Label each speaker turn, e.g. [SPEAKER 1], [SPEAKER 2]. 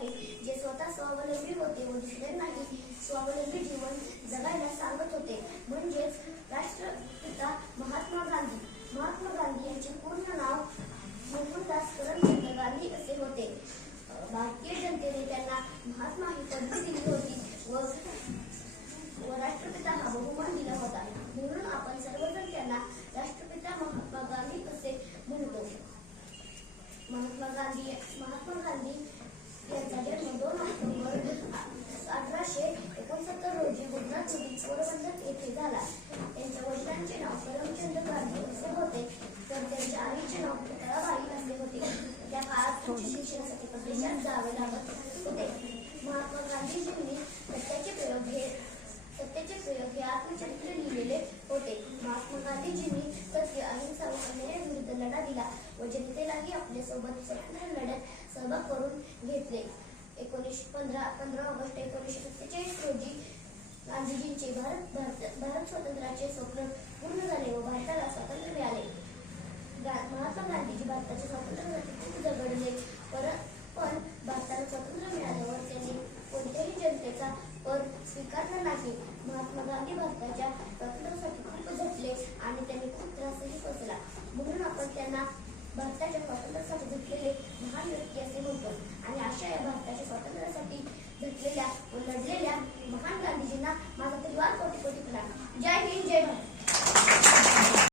[SPEAKER 1] आहे. जे स्वतः स्वावलंबी होते व दुसऱ्यांनाही स्वावलंबी जीवन जगायला सांगत होते. म्हणजेच राष्ट्रपिता महात्मा गांधी. महात्मा गांधी यांचे पूर्ण नाव मोहनदास करमचंद गांधी असे होते. भारतीय जनतेने त्यांना महात्मा ही पदवी दिली होती व व राष्ट्रपिता हा बहुमान दिला होता. म्हणून आपण सर्वजण त्यांना राष्ट्रपिता महात्मा गांधी असे म्हणतो. महात्मा गांधी महात्मा गांधी यांचा जन्म दोन ऑक्टोबर अठराशे एकोणसत्तर रोजी पोरबंदर येथे झाला त्यांच्या वडिलांचे नाव गांधी असे होते तर त्यांच्या आईचे नाव पुतळाबाई असे होते त्या काळात शिक्षणासाठी परदेशात जावे लागत होते महात्मा गांधीजींनी सत्याचे प्रयोग हे सत्याचे प्रयोग हे आत्मचरित्र लिहिलेले होते महात्मा गांधीजींनी सत्य अहिंसा व अन्यायाविरुद्ध लढा दिला व जनतेलाही आपल्यासोबत स्वतंत्र लढ्यात घेतले. एकोणीसशे पंधरा पंधरा ऑगस्ट एकोणीसशे सत्तेचाळीस रोजी गांधीजींचे भारत भारत भारत स्वातंत्र्याचे स्वप्न पूर्ण झाले व भारताला स्वातंत्र्य मिळाले. महात्मा गांधीजी भारताच्या स्वातंत्र्यासाठी खूप झगडले परत पण भारताला स्वातंत्र्य मिळाल्यावर त्यांनी कोणत्याही जनतेचा कर स्वीकारला नाही. महात्मा गांधी भारताच्या स्वातंत्र्यासाठी खूप झटले आणि त्यांनी खूप त्रासही सोसला म्हणून आपण त्यांना भारताच्या स्वातंत्र्यासाठी झटलेले महान व्यक्ती असे म्हणतो. उलटलेल्या महान गांधीजींना माझा परिवार कोटी कोटी